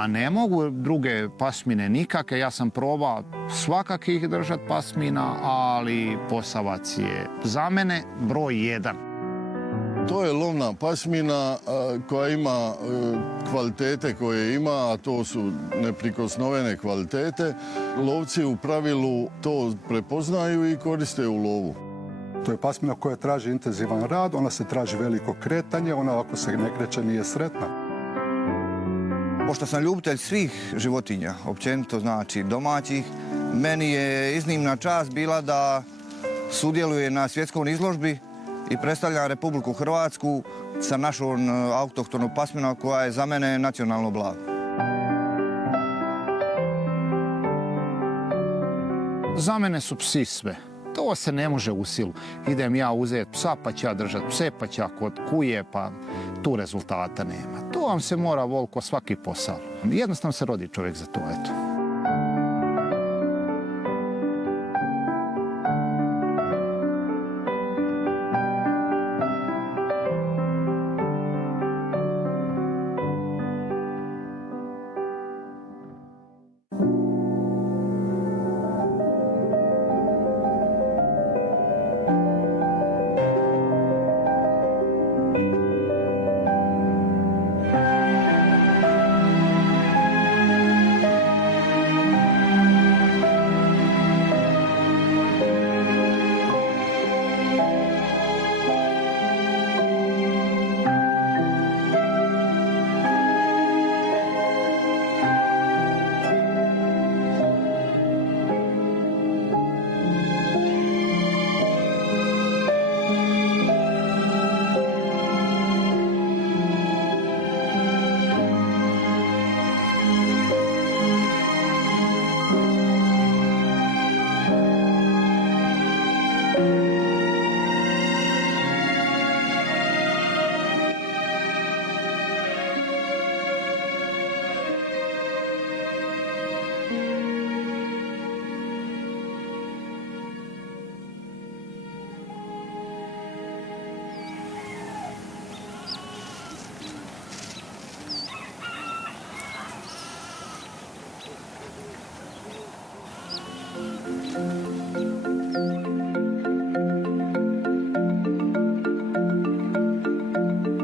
Ja ne mogu druge pasmine nikakve, ja sam probao svakakih držati pasmina, ali posavac je za mene broj 1. To je lovna pasmina koja ima kvalitete koje ima, a to su neprikosnovene kvalitete. Lovci u pravilu to prepoznaju i koriste u lovu. To je pasmina koja traži intenzivan rad, ona se traži veliko kretanje, ona ako se ne kreće nije sretna. Pošto sam ljubitelj svih životinja, općenito znači domaćih, meni je iznimna čast bila da sudjeluje na svjetskoj izložbi i predstavljam Republiku Hrvatsku sa našom autohtonom pasminom koja je za mene nacionalno blago. Za mene su psi sve. To se ne može u silu. Idem ja uzeti psa, pa ću ja držati pse, pa ću ja kod kuje, pa tu rezultata nema. To vam se mora voliti ko svaki posao. Jednostavno se rodi čovjek za to, eto.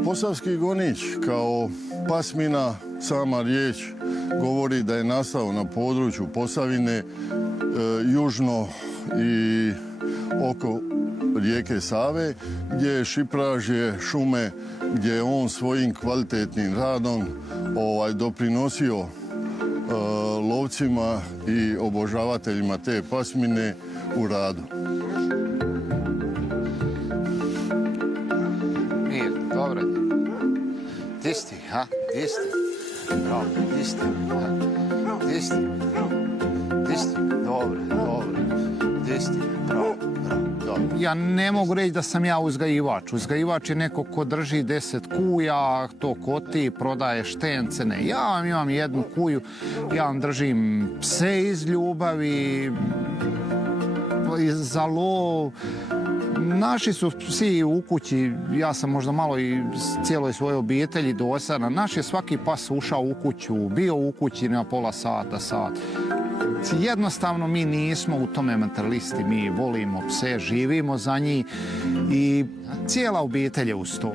Posavski gonič kao pasmina, sama riječ govori da je nastao na području Posavine, južno i oko rijeke Save, gdje je šipražje šume, gdje je on svojim kvalitetnim radom doprinosio lovcima i obožavateljima te pasmine u radu. Mir, dobro. Gdje si ti, ha? Gdje si ti? Bravo, gdje si ti? Gdje si ti? Gdje si ti? Dobro, dobro. Gdje si ti? Bravo, bravo, dobro. Ja ne mogu reći da sam ja uzgajivač. Uzgajivač je neko ko drži 10 kuja, to koti, prodaje štence. Ne, ja vam imam jednu kuju, ja vam držim pse iz ljubavi, za lov. Naši su psi u kući, ja sam možda malo i cijeloj svojoj obitelji dosadan. Naš je svaki pas ušao u kuću, bio u kući na pola sata, sat. Jednostavno mi nismo u tome mentalisti, mi volimo pse, živimo za njih i cijela obitelj je uz to.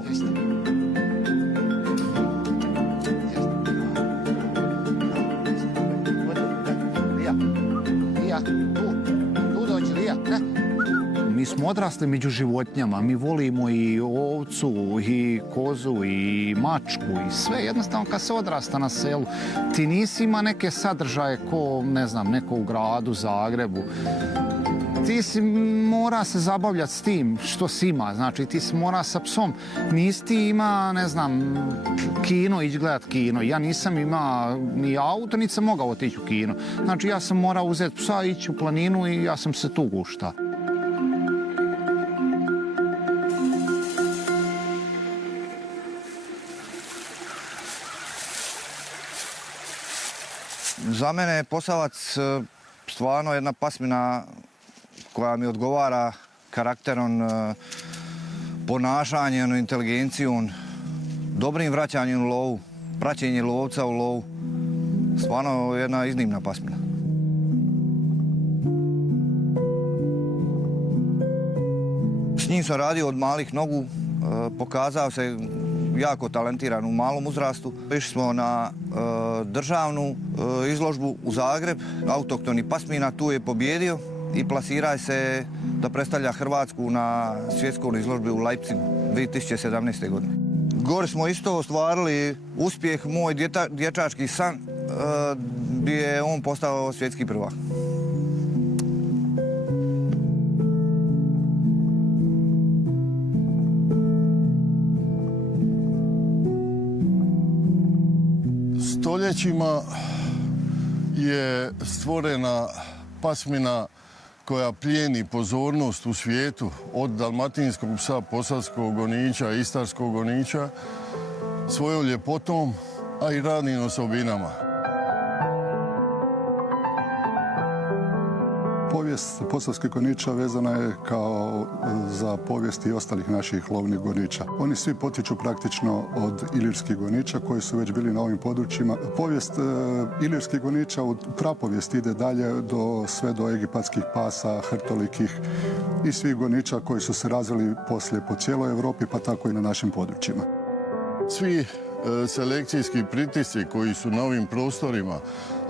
Mi smo odrasli među životinjama, mi volimo i ovcu, i kozu, i mačku, i sve. Jednostavno kad se odrasta na selu, ti nisi ima neke sadržaje ko, ne znam, neko u gradu, Zagrebu. Ti si mora se zabavljati s tim što si ima, znači ti si mora sa psom. Nisi ti ima, ne znam, kino, ići gledat kino. Ja nisam ima ni auto, niti sam mogao otići u kino. Znači ja sam morao uzeti psa, ići u planinu i ja sam se tu gušta. Za mene je posavac stvarno jedna pasmina koja mi odgovara karakterom, ponašanjem, inteligencijom, dobrim vraćanjem u lovu, praćenje lovca u lovu. Stvarno jedna iznimna pasmina. S njim sam radio od malih nogu, pokazao se jako talentiran u malom uzrastu. Išli smo na državnu izložbu u Zagreb, autohtoni pasmina, tu je pobjedio i plasirao se da predstavlja Hrvatsku na svjetskoj izložbi u Leipzigu 2017. godine. Gore smo isto ostvarili uspjeh, moj dječački san, gdje je on postao svjetski prvak. Stoljećima je stvorena pasmina koja plijeni pozornost u svijetu od dalmatinskog psa, posavskog goniča, istarskog goniča, svojom ljepotom, a i radnim osobinama. Povijest posavskih goniča vezana je kao za povijest i ostalih naših lovnih goniča. Oni svi potječu praktično od ilirskih goniča koji su već bili na ovim područjima. Povijest ilirskih goniča u prapovijest ide dalje sve do egipatskih pasa, hrtolikih i svih goniča koji su se razvili poslije po cijeloj Europi, pa tako i na našim područjima. Svi selekcijski pritisci koji su na ovim prostorima,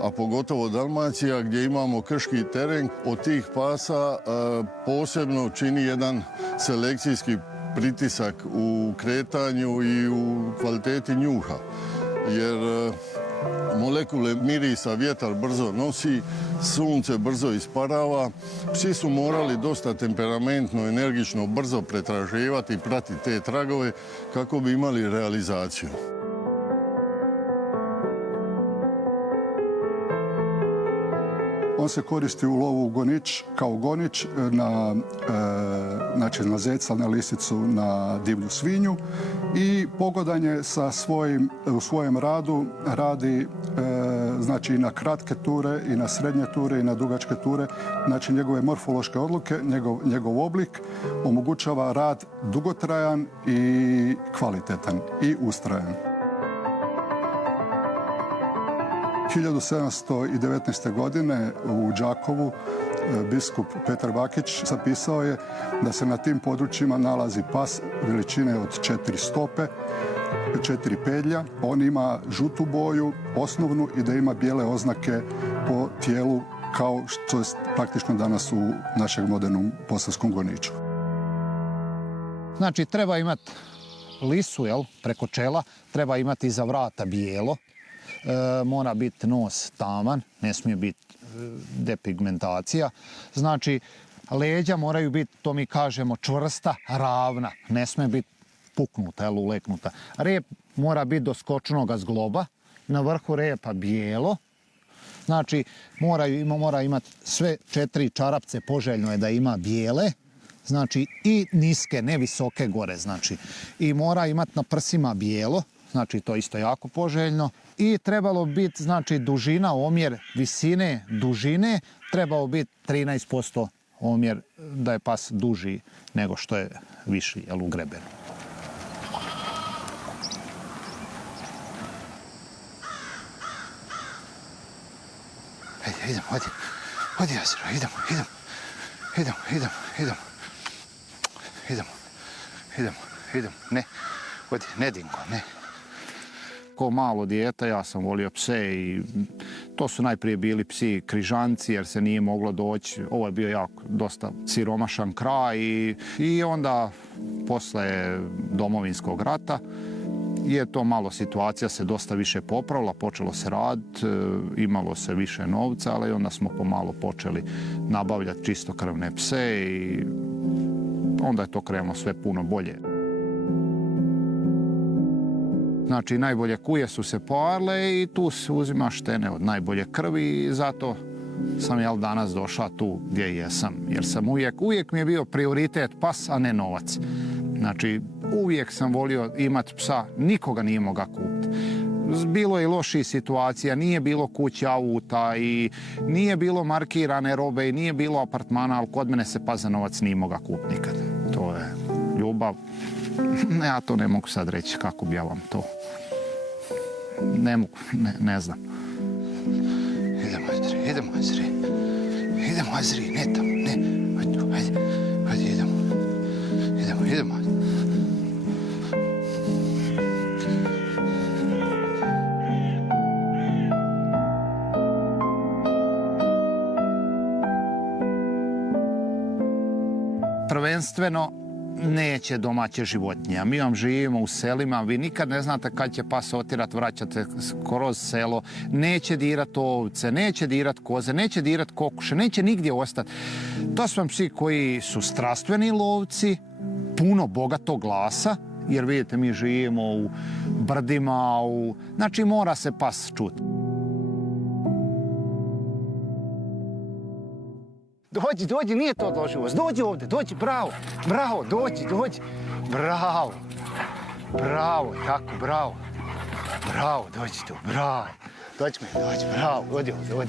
a pogotovo Dalmacija gdje imamo krški teren, od tih pasa posebno čini jedan selekcijski pritisak u kretanju i u kvaliteti njuha. Jer molekule mirisa vjetar brzo nosi, sunce brzo isparava. Psi su morali dosta temperamentno, energično, brzo pretraživati i pratiti te tragove kako bi imali realizaciju. On se koristi u lovu gonič kao gonič na zeca, na lisicu, na divlju svinju i pogodan je u svojem radu radi znači i na kratke ture i na srednje ture i na dugačke ture. Znači njegove morfološke odluke, njegov oblik omogućava rad dugotrajan i kvalitetan i ustrajan. 1719. godine u Đakovu biskup Petar Bakić zapisao je da se na tim područjima nalazi pas veličine od 4 stope, 4 pedlja. On ima žutu boju, osnovnu, i da ima bijele oznake po tijelu kao što je praktično danas u našem modernom posavskom goniču. Znači, treba imati lisu, preko čela, treba imati iza vrata bijelo, mora biti nos taman, ne smije biti depigmentacija. Znači, leđa moraju biti, to mi kažemo, čvrsta, ravna, ne smije biti puknuta, uleknuta. Rep mora biti do skočnoga zgloba, na vrhu repa bijelo. Znači, mora imati sve 4 čarapce, poželjno je da ima bijele, znači i niske, ne visoke gore, znači. I mora imati na prsima bijelo, znači to isto jako poželjno. I trebalo biti, znači, dužina, omjer visine, dužine, trebao biti 13% omjer da je pas duži nego što je viši, u grebenu. Idemo, odi Jaziro, idemo, ne, odi, ne Dinko, ne. Ko malo dijete, ja sam volio pse i to su najprije bili psi križanci jer se nije moglo doći. Ovo je bio jako dosta siromašan kraj i onda posle Domovinskog rata je to malo situacija se dosta više popravila, počelo se raditi, imalo se više novca, ali onda smo pomalo počeli nabavljati čistokrvne pse i onda je to krenulo sve puno bolje. Znači, najbolje kuje su se pojarile i tu se uzima štene od najbolje krvi i zato sam danas došao tu gdje jesam. Jer sam uvijek mi je bio prioritet pas, a ne novac. Znači, uvijek sam volio imati psa, nikoga nije mogao kupiti. Bilo je loših situacija, nije bilo kuće, auta i nije bilo markirane robe i nije bilo apartmana, ali kod mene se pas za novac nije mogao kupiti nikad. To je ljubav. Ja to ne mogu sad reći kako bi ja vam to. Ne mogu, ne znam. Idemo, Azri, idemo, Azri. Idemo, Azri, ne tamo, ne. Hajde, hajde, idemo. Idemo. Prvenstveno neće domaće životinje. A mi vam živimo u selima, vi nikad ne znate kad će pas otirat, vraćate kroz selo. Neće dirat ovce, neće dirat koze, neće dirat kokoše, neće nigdje ostati. To su vam psi koji su strastveni lovci, puno bogatog glasa, jer vidite mi živimo u brdima, znači mora se pas čuti. Dođi, nije to odloživost. Dođi ovdje, dođi, bravo, dođi. Bravo, tako, bravo, dođi tu, bravo. Dođi, bravo, odi ovdje.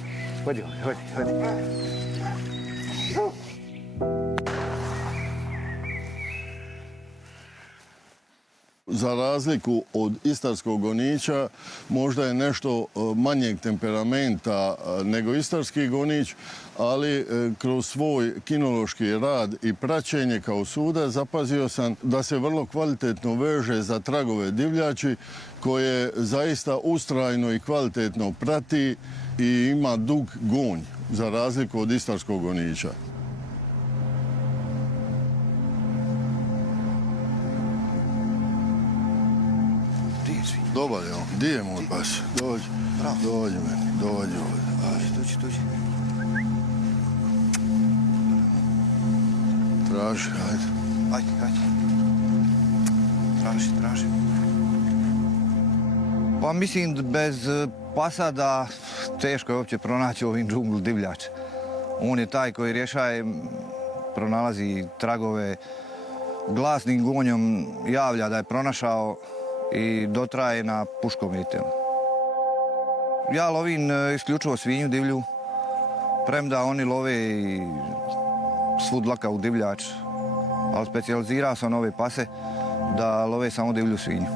Za razliku od istarskog goniča, možda je nešto manjeg temperamenta nego istarski gonič, ali kroz svoj kinološki rad i praćenje kao sudac zapazio sam da se vrlo kvalitetno veže za tragove divljači koje zaista ustrajno i kvalitetno prati i ima dug gonj, za razliku od istarskog goniča. Dobar je on. Di je moj pas? Dođi. Dođi meni. Dođi ovdje. Dođi. Traži, hajde. Ajde. Traži. Pa mislim bez pasa da teško je uopće pronaći u ovim džunglu divljač. On je taj koji rješaje, pronalazi tragove, glasnim gonjom javlja da je pronašao i dotraje na puškometu. Ja lovim isključivo svinju divlju, premda oni love i svu dlakavu divljač, ali specijalizirao sam ove pase da love samo divlju svinju.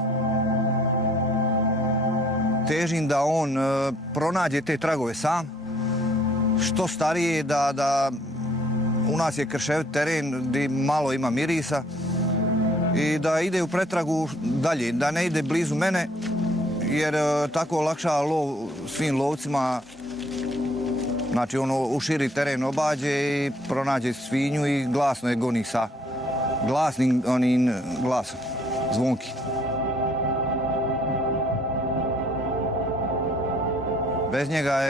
Težim da on pronađe te tragove sam, što starije, da u nas je krševit teren gdje malo ima mirisa, i da ide u pretragu dalje, da ne ide blizu mene, jer tako olakšava lov svim lovcima. Znači, ono u širi teren obađe i pronađe svinju i glasno je goni sa glasnim onim glasom, zvonki. Bez njega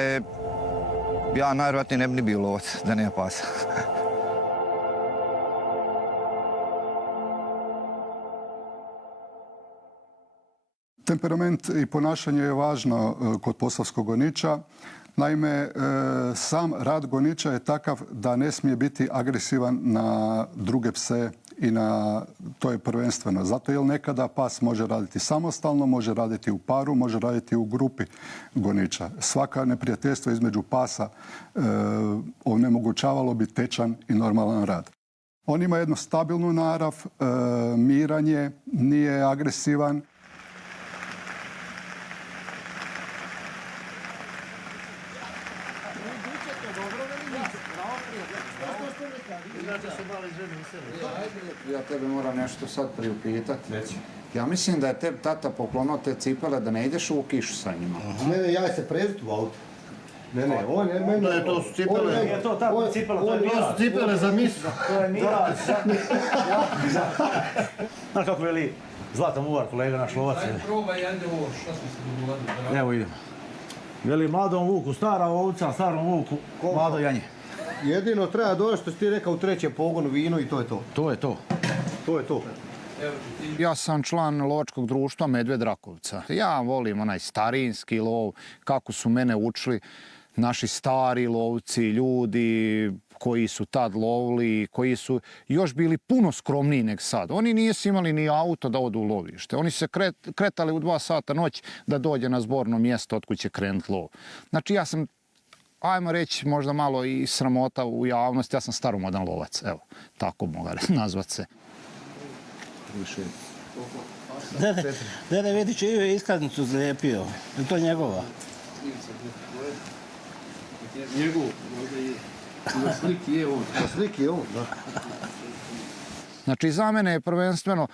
ja najvjerojatnije ne bi ni bio lovac, da nema pasa. Temperament i ponašanje je važno kod posavskog goniča. Naime, sam rad goniča je takav da ne smije biti agresivan na druge pse i to je prvenstveno. Zato jer nekada pas može raditi samostalno, može raditi u paru, može raditi u grupi goniča. Svaka neprijateljstva između pasa onemogućavalo bi tečan i normalan rad. On ima jednu stabilnu narav, miran je, nije agresivan. Ja tebe moram nešto sad priupitati. Ja mislim da je tebi tata poklonio te cipele da ne ideš u kišu sa njima. Ne, ja se prezit u auto. Ne, on je meni... To su cipele. Je to tako cipela, to je miraž. To su cipele za mis. To je miraž. Znaš kako veli Zlatan Muvar, kolega naš lovac. Ajde probaj, ajde ovo, šta smo se dogovorili? Evo idemo. Veli mladom vuku stara ovca, starom vuku mlado janje. Jedino treba doći što si ti rekao u trećem pogonu vino i to je to. To je to. To je to. Ja sam član lovačkog društva Medved Rakovca. Ja volim onaj starinski lov, kako su mene učili naši stari lovci, ljudi koji su tad lovili, koji su još bili puno skromniji nek sad. Oni nisu imali ni auto da odu u lovište. Oni se kretali u 2 sata noć da dođe na zborno mjesto otkud će krenut lov. Znači ja sam, ajmo reći, možda malo i sramota u javnosti, ja sam staromodan lovac, evo, tako mogu nazvat se. Dede vidi čiju je iskaznicu zlijepio, je to njegova? Njegov, možda je. Na sliki je on. Na sliki je on, da. Znači, za mene je prvenstveno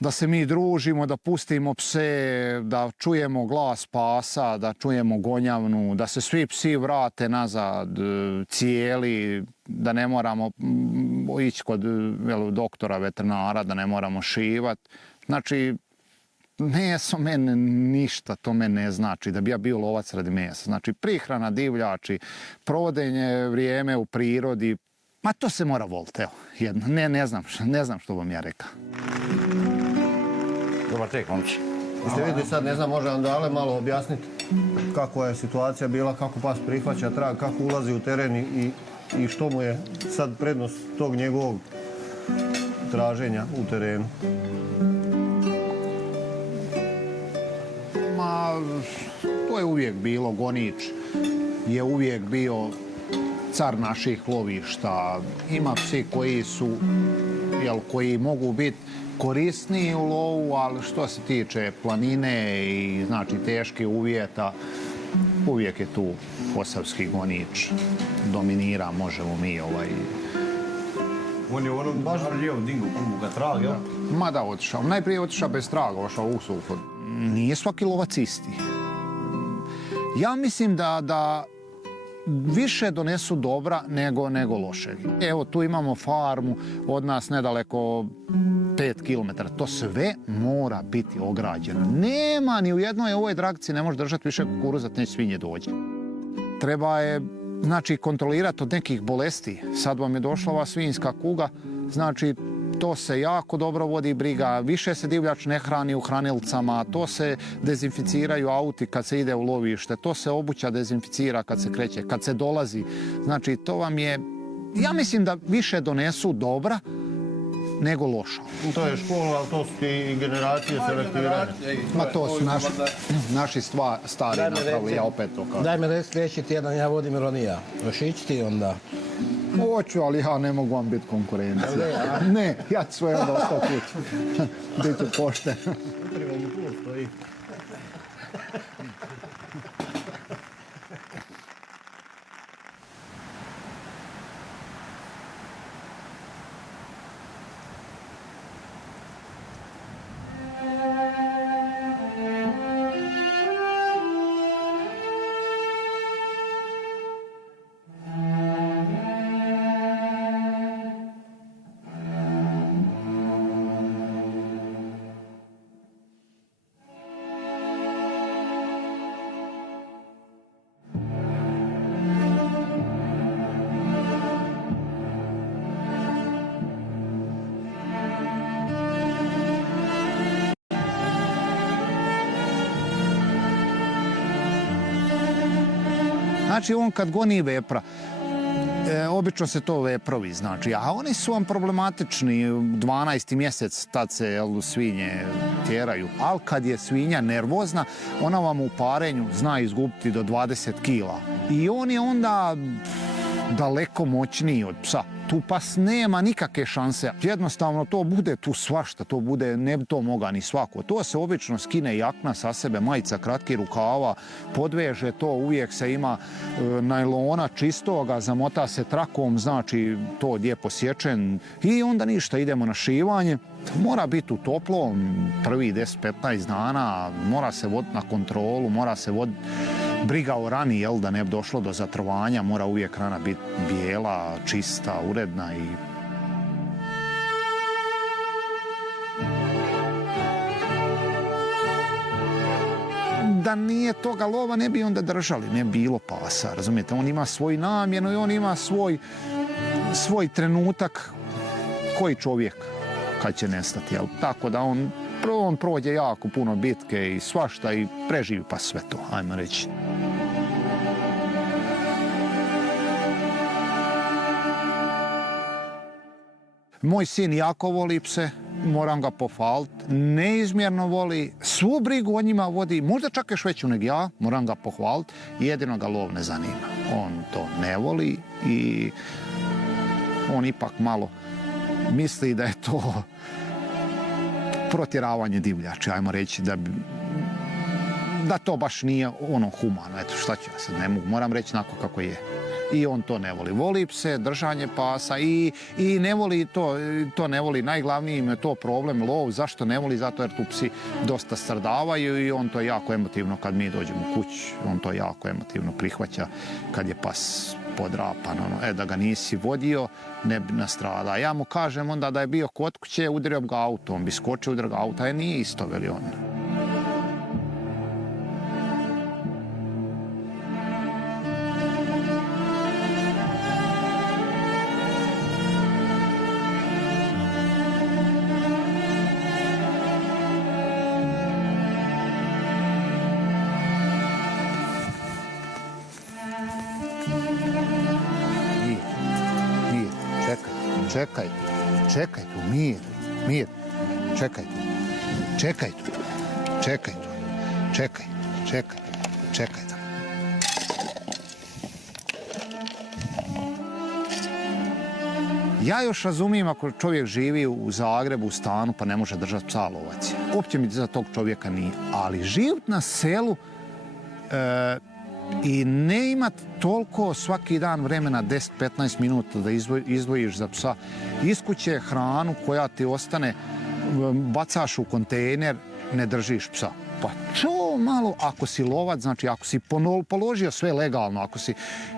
da se mi družimo, da pustimo pse, da čujemo glas pasa, da čujemo gonjavnu, da se svi psi vrate nazad cijeli, da ne moramo ići kod doktora, veterinara, da ne moramo šivati. Znači, meso mene ništa, to mene ne znači da bi ja bio lovac radi mesa. Znači, prihrana divljači, provodenje vrijeme u prirodi, ma to se mora voliti, evo, jedno. Ne znam što vam ja rekao. Dobar tek, momči. Jeste vidjeli sad, ne znam, može Andale malo objasniti kakva je situacija bila, kako pas prihvaća trag, kako ulazi u teren i što mu je sad prednost tog njegovog traženja u terenu. Ma, to je uvijek bilo, Gonič je uvijek bio car naših lovišta. Ima psi koji mogu biti korisniji u lovu, ali što se tiče planine i znači teških uvjeta, uvijek je tu posavski Gonič. Dominira, možemo mi On je ono baš lijevo dingo kubu ga trag, jel? Mada otišao. Najprije je otišao bez traga, ošao u sulfur. Nije svaki lovac isti. Ja mislim da više donesu dobra nego lošeg. Evo, tu imamo farmu, od nas nedaleko 5 km. To sve mora biti ograđeno. Nema ni u jednoj ovoj dragci, ne može držati više kukuruza, neće svinje dođe. Treba je, znači, kontrolirati od nekih bolesti. Sad vam je došla ova svinjska kuga, znači, to se jako dobro vodi briga, više se divljač ne hrani u hranilcama, to se dezinficiraju auti kad se ide u lovište, to se obuća dezinficira kad se kreće, kad se dolazi. Znači, to vam je, ja mislim da više donesu dobra nego loša. To je škola, ali to su i generacije selektirane. Ma to su naši stari napravili, ja opet to kažem. Daj mi reci sljedeći tjedan, ja vodim Ironija. Hoćeš ići ti onda? Hoću, ali ja ne mogu vam biti konkurencija. Ne, ja ću svoje onda ostao kući. Biću pošten. Znači, on kad goni vepra, obično se to veprovi, znači, a oni su vam problematični, 12. mjesec, tad se svinje tjeraju, ali kad je svinja nervozna, ona vam u parenju zna izgubiti do 20 kila. I on je onda daleko moćniji od psa. Tu pas nema nikakve šanse. Jednostavno to bude tu svašta, to bude, ne bi to moga ni svako. To se obično skine jakna sa sebe, majica, kratki rukava, podveže to, uvijek se ima najlona čistoga, zamota se trakom, znači to gdje je posječen i onda ništa, idemo na šivanje. Mora biti u toplom, prvi 10-15 dana, mora se voditi na kontrolu, mora se voditi briga o rani, da ne bi došlo do zatrovanja, mora uvijek rana biti bijela, čista, uredna i... Da nije toga lova, ne bi onda držali, ne bi bilo pasa, razumijete? On ima svoju namjenu i on ima svoj trenutak koji čovjek kad će nestati, tako da on prođe jako puno bitke i svašta i preživi pa sve to, ajmo reći. Moj sin jako voli pse, moram ga pohvaliti, neizmjerno voli, svu brigu o njima vodi, možda čak još veću nego ja, moram ga pohvaliti, jedino ga lov ne zanima. On to ne voli i on ipak malo misli da je to protjeravanje divljači, ajmo reći, da to baš nije ono humano. Eto, šta ću ja sad, ne mogu, moram reći onako kako je. I on to ne voli. Voli pse, držanje pasa i ne voli to ne voli. Najglavniji im je to problem, lov. Zašto ne voli? Zato jer tu psi dosta stradavaju i on to jako emotivno kad mi dođemo u kući. On to jako emotivno prihvaća kad je pas podrapan. Da ga nisi vodio, ne bi nastrada. Ja mu kažem onda da je bio kod kuće, udario ga autom, bi skočio, udario ga auta, nije isto, veli on. Čekaj tu, mir, čekaj tu. Ja još razumijem ako čovjek živi u Zagrebu, u stanu, pa ne može držati psa lovac. Uopće mi za tog čovjeka nije. Ali živjeti na selu i ne imati toliko svaki dan vremena, 10-15 minuta da izdvojiš za psa, iskuće hranu koja ti ostane, bacaš u kontejner, ne držiš psa. Pa to malo, ako si lovac, znači ako si položio sve legalno, ako si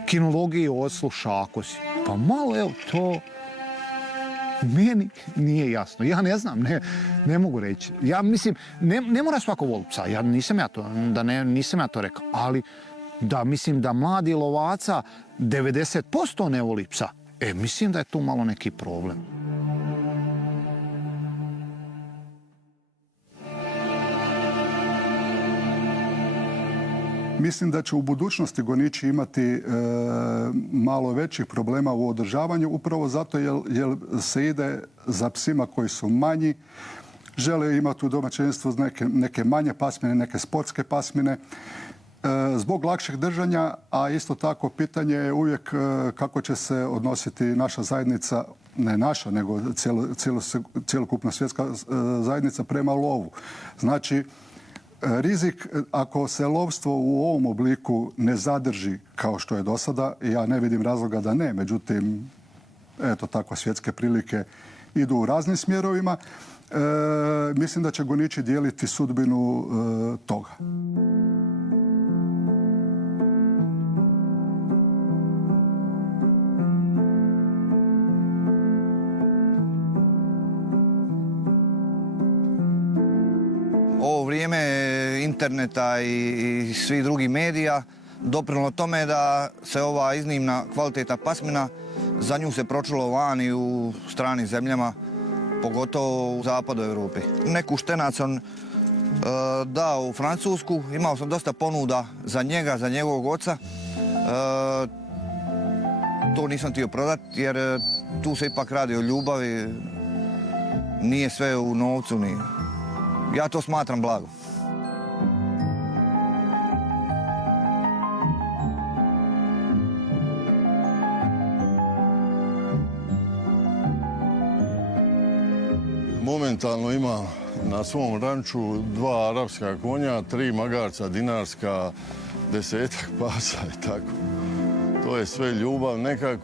kinologiju odsluša, ako si, pa malo, evo, to meni nije jasno. Ja ne znam, ne mogu reći. Ja mislim, ne mora svako voliti psa, nisam ja to rekao, ali da mislim da mladi lovaca 90% ne voli psa. Mislim da je tu malo neki problem. Mislim da će u budućnosti goniči imati malo većih problema u održavanju, upravo zato jer se ide za psima koji su manji, žele imati u domaćinstvu neke manje pasmine, neke sportske pasmine, zbog lakšeg držanja, a isto tako pitanje je uvijek kako će se odnositi naša zajednica, ne naša, nego cjelokupna svjetska zajednica prema lovu. Znači, rizik ako se lovstvo u ovom obliku ne zadrži kao što je do sada, ja ne vidim razloga da ne, međutim, eto tako svjetske prilike idu u raznim smjerovima, mislim da će goniči dijeliti sudbinu toga. Ovo vrijeme interneta i svih drugih medija doprinijelo tome da se ova iznimna kvalitetna pasmina, za nju se pročulo vani u stranim zemljama, pogotovo u zapadu Europe. Neku štenac sam dao u Francusku, imao sam dosta ponuda za njega, za njegovog oca. To nisam htio prodati jer tu se ipak radi o ljubavi, nije sve u novcu. Ja to smatram blagom. Momentalno ima na svom ranču 2 arapska konja, 3 magarca dinarska, 10-ak pasa i tako. To je sve ljubav neka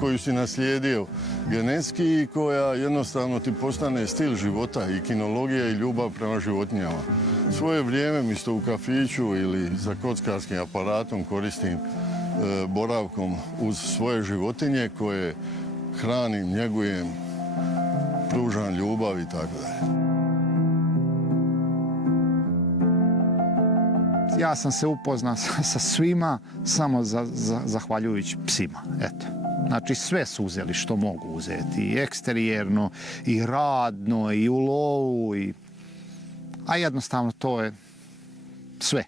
koju si naslijedio genetski i koja jednostavno ti postane stil života i kinologija i ljubav prema životinjama. Svoje vrijeme isto u kafiću ili za kockarskim aparatom koristim boravkom uz svoje životinje koje hranim, njegujem, pružam ljubav i tako dalje. Ja sam se upoznao sa svima samo zahvaljujući psima. Eto. Znači sve su uzeli što mogu uzeti. I eksterijerno, i radno, i u lovu. A jednostavno to je sve.